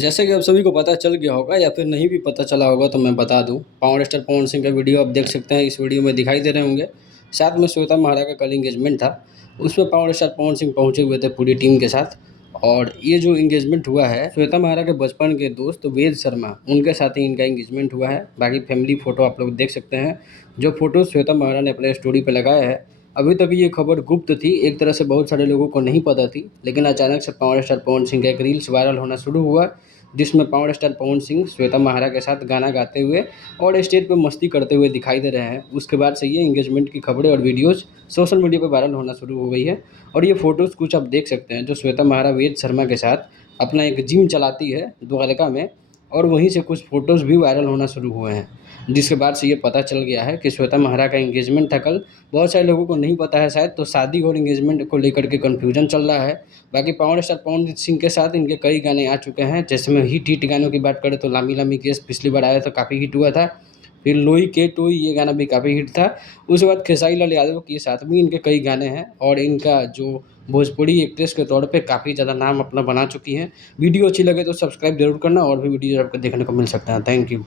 जैसे कि आप सभी को पता चल गया होगा या फिर नहीं भी पता चला होगा तो मैं बता दूं, पावर स्टार पवन सिंह का वीडियो आप देख सकते हैं। इस वीडियो में दिखाई दे रहे होंगे। साथ में श्वेता महारा का कल इंगेजमेंट था। उसमें पावर स्टार पवन सिंह पहुंचे हुए थे पूरी टीम के साथ। और ये जो इंगेजमेंट हुआ है, श्वेता महारा के बचपन के दोस्त वेद शर्मा, उनके साथ ही इनका इंगेजमेंट हुआ है। बाकी फैमिली फ़ोटो आप लोग देख सकते हैं। जो फ़ोटो श्वेता महारा ने अपने स्टोरी पर लगाया है, अभी तक ये खबर गुप्त थी। एक तरह से बहुत सारे लोगों को नहीं पता थी, लेकिन अचानक से पावर स्टार पवन सिंह का एक रील्स वायरल होना शुरू हुआ, जिसमें पावर स्टार पवन सिंह श्वेता महारा के साथ गाना गाते हुए और स्टेज पे मस्ती करते हुए दिखाई दे रहे हैं। उसके बाद से ये एंगेजमेंट की खबरें और वीडियोज़ सोशल मीडिया पर वायरल होना शुरू हो गई है। और ये फ़ोटोज़ कुछ आप देख सकते हैं, जो श्वेता महारा वेद शर्मा के साथ अपना एक जिम चलाती है द्वारका में, और वहीं से कुछ फ़ोटोज़ भी वायरल होना शुरू हुए हैं। जिसके बाद से ये पता चल गया है कि श्वेता महारा का एंगेजमेंट था कल। बहुत सारे लोगों को नहीं पता है शायद, तो शादी और एंगेजमेंट को लेकर के कन्फ्यूजन चल रहा है। बाकी पावर स्टार पवन सिंह के साथ इनके कई गाने आ चुके हैं। जैसे में हिट गानों की बात करें तो लामी लामी केस पिछली बार आया था, काफ़ी हिट हुआ था। फिर लोई के टोई, ये गाना भी काफ़ी हिट था। उसके बाद खेसारी लाल यादव के साथ भी इनके कई गाने हैं, और इनका जो भोजपुरी एक्ट्रेस के तौर पे काफ़ी ज़्यादा नाम अपना बना चुकी हैं। वीडियो अच्छी लगे तो सब्सक्राइब जरूर करना, और भी वीडियो आपको देखने को मिल सकता है। Thank you.